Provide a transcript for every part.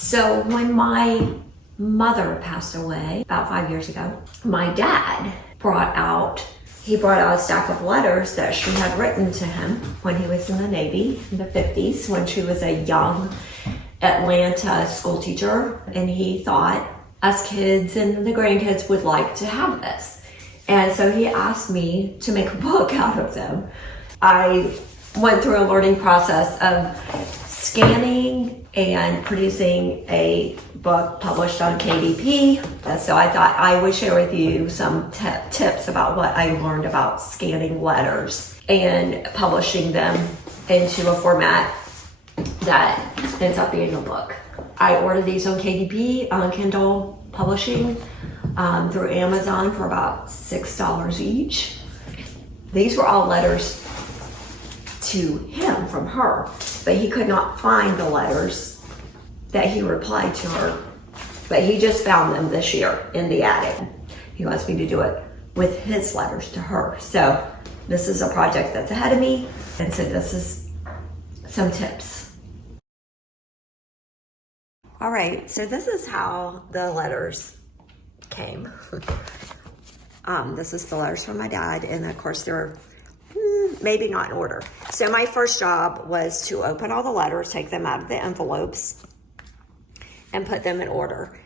So when my mother passed away about 5 years ago, my dad brought out a stack of letters that she had written to him when he was in the Navy in the 50s, when she was a young Atlanta school teacher. And he thought us kids and the grandkids would like to have this. And so he asked me to make a book out of them. I went through a learning process of scanning and producing a book published on KDP. So I thought I would share with you some tips about what I learned about scanning letters and publishing them into a format that ends up being a book. I ordered these on KDP, on Kindle Publishing, through Amazon for about $6 each. These were all letters to him from her, but he could not find the letters that he replied to her, but he just found them this year in the attic. He wants me to do it with his letters to her. So this is a project that's ahead of me, and so this is some tips. All right, so this is how the letters came. This is the letters from my dad, and of course they're maybe not in order. So my first job was to open all the letters, take them out of the envelopes, and put them in order.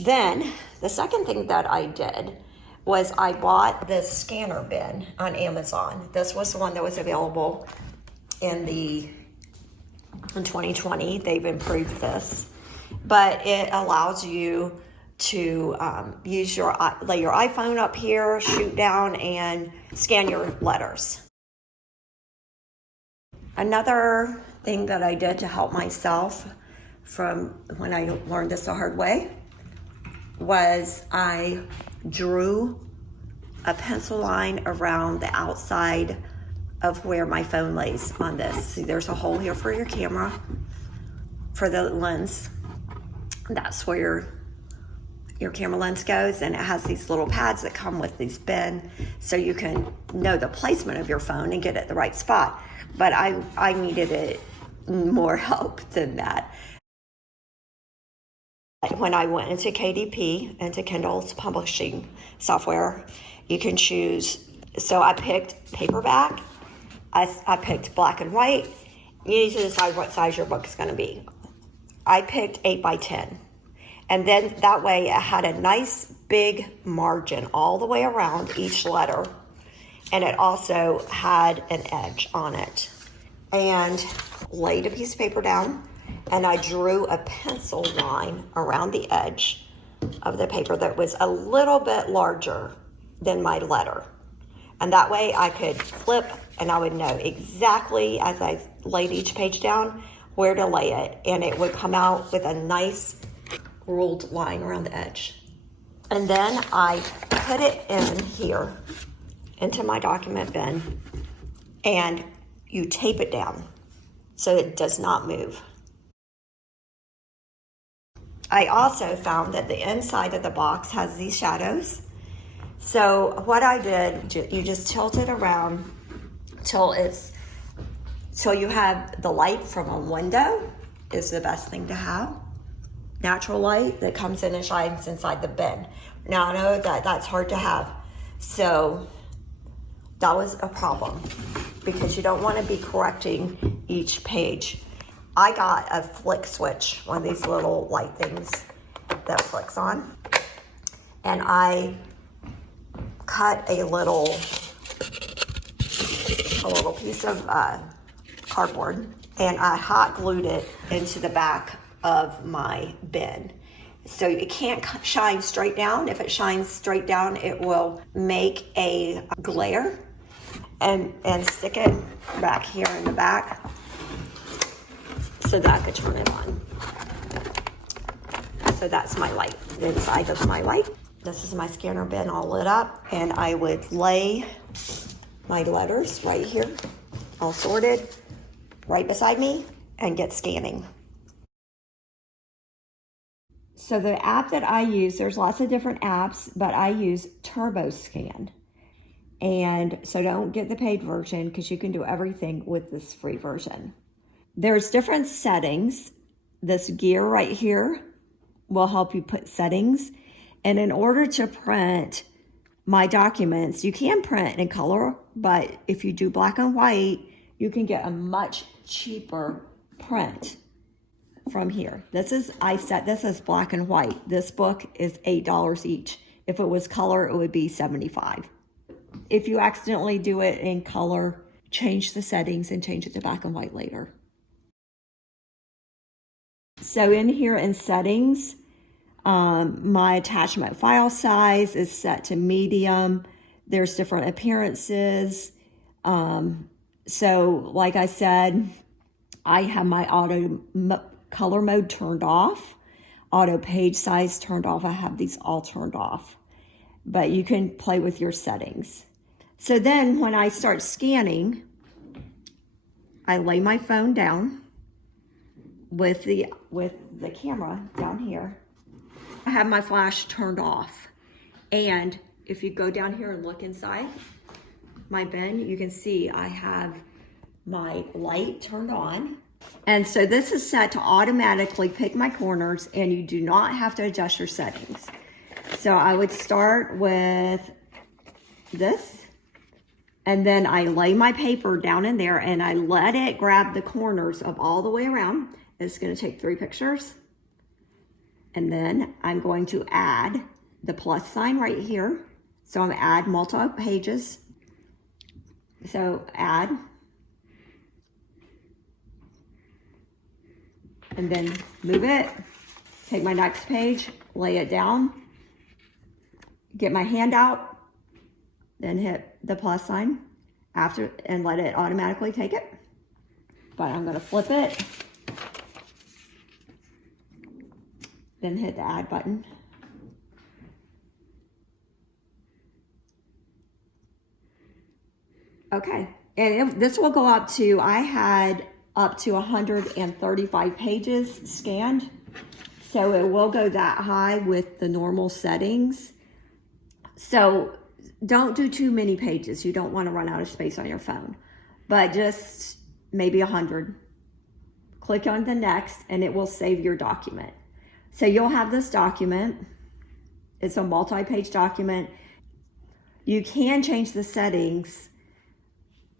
Then the second thing that I did was I bought this scanner bin on Amazon. This was the one that was available in 2020. They've improved this, but it allows you to use lay your iPhone up here, shoot down, and scan your letters. Another thing that I did to help myself from when I learned this the hard way was I drew a pencil line around the outside of where my phone lays on this. See, there's a hole here for your camera, for the lens. That's where your camera lens goes, and it has these little pads that come with these bin so you can know the placement of your phone and get it the right spot. But I needed it more help than that. When I went into KDP, into Kindle's publishing software, you can choose. So I picked paperback, I picked black and white. You need to decide what size your book is going to be. I picked 8 by 10. And then that way it had a nice big margin all the way around each letter. And it also had an edge on it. And laid a piece of paper down, and I drew a pencil line around the edge of the paper that was a little bit larger than my letter. And that way I could flip, and I would know exactly as I laid each page down where to lay it. And it would come out with a nice ruled line around the edge. And then I put it in here into my document bin, and you tape it down so it does not move. I also found that the inside of the box has these shadows. So what I did, you just tilt it around till you have the light from a window is the best thing to have. Natural light that comes in and shines inside the bin. Now I know that that's hard to have, so that was a problem because you don't want to be correcting each page. I got a flick switch, one of these little light things that flicks on, and I cut a little piece of cardboard, and I hot glued it into the back of my bin. So it can't shine straight down. If it shines straight down, it will make a glare, and stick it back here in the back so that I could turn it on. So that's my light, the inside of my light. This is my scanner bin all lit up, and I would lay my letters right here, all sorted, right beside me, and get scanning. So the app that I use, there's lots of different apps, but I use TurboScan. And so don't get the paid version because you can do everything with this free version. There's different settings. This gear right here will help you put settings. And in order to print my documents, you can print in color, but if you do black and white, you can get a much cheaper print from here. I set this as black and white. This book is $8 each. If it was color, it would be $75. If you accidentally do it in color, change the settings and change it to black and white later. So in here in settings, my attachment file size is set to medium. There's different appearances. So like I said, I have my auto color mode turned off, auto page size turned off. I have these all turned off, but you can play with your settings. So then when I start scanning, I lay my phone down with the camera down here. I have my flash turned off. And if you go down here and look inside my bin, you can see I have my light turned on. And so this is set to automatically pick my corners, and you do not have to adjust your settings. So I would start with this, and then I lay my paper down in there and I let it grab the corners of all the way around. It's going to take 3 pictures. And then I'm going to add the plus sign right here. So I'm going to add multi-pages. So add. And then move it. Take my next page, lay it down. Get my hand out. Then hit the plus sign after and let it automatically take it. But I'm going to flip it. Then hit the add button. Okay, and this will go up to, I had up to 135 pages scanned. So it will go that high with the normal settings. So don't do too many pages. You don't want to run out of space on your phone, but just maybe 100. Click on the next and it will save your document. So you'll have this document. It's a multi-page document. You can change the settings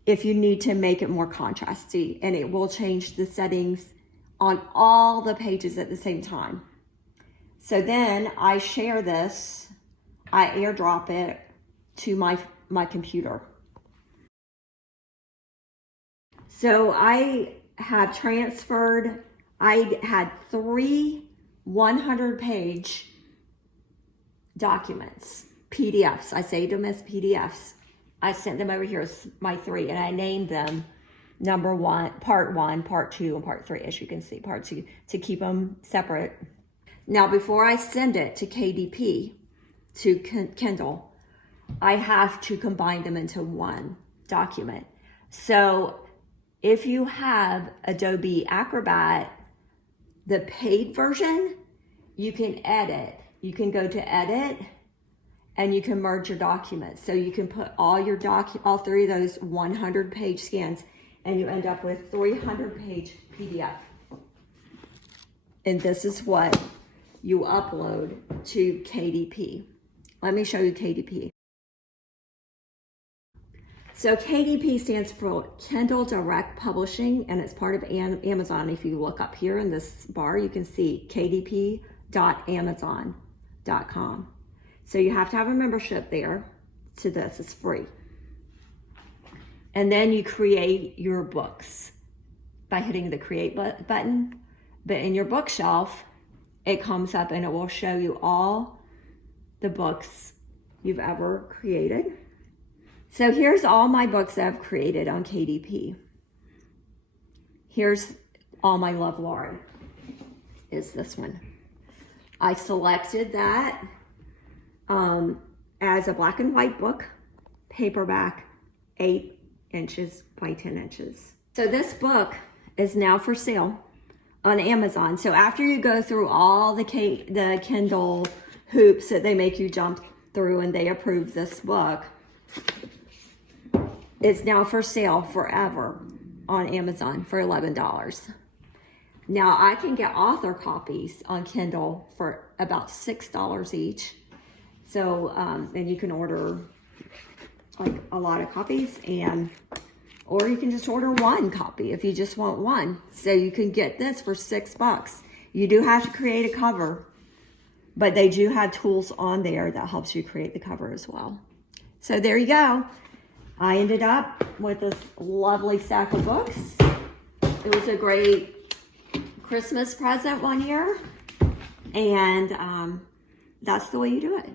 if you need to make it more contrasty, and it will change the settings on all the pages at the same time. So then I share this, I airdrop it to my computer. So I have transferred, I had 3 100-page documents, PDFs. I saved them as PDFs. I sent them over here as my 3, and I named them number 1, part 1, part 2, and part 3, as you can see, part 2, to keep them separate. Now, before I send it to KDP, to Kindle, I have to combine them into one document. So if you have Adobe Acrobat, the paid version, you can edit. You can go to edit and you can merge your documents. So you can put all 3 of those 100-page scans, and you end up with 300-page PDF. And this is what you upload to KDP. Let me show you KDP. So KDP stands for Kindle Direct Publishing, and it's part of Amazon. If you look up here in this bar, you can see kdp.amazon.com. So you have to have a membership there to this. It's free. And then you create your books by hitting the create button. But in your bookshelf, it comes up and it will show you all the books you've ever created. So here's all my books that I've created on KDP. Here's all my Love Laurie, is this one. I selected that as a black and white book, paperback, 8 inches by 10 inches. So this book is now for sale on Amazon. So after you go through all the Kindle hoops that they make you jump through and they approve this book, it's now for sale forever on Amazon for $11. Now I can get author copies on Kindle for about $6 each. So, and you can order like a lot of copies, or you can just order one copy if you just want one. So you can get this for $6. You do have to create a cover, but they do have tools on there that helps you create the cover as well. So there you go. I ended up with this lovely stack of books. It was a great Christmas present one year, and that's the way you do it.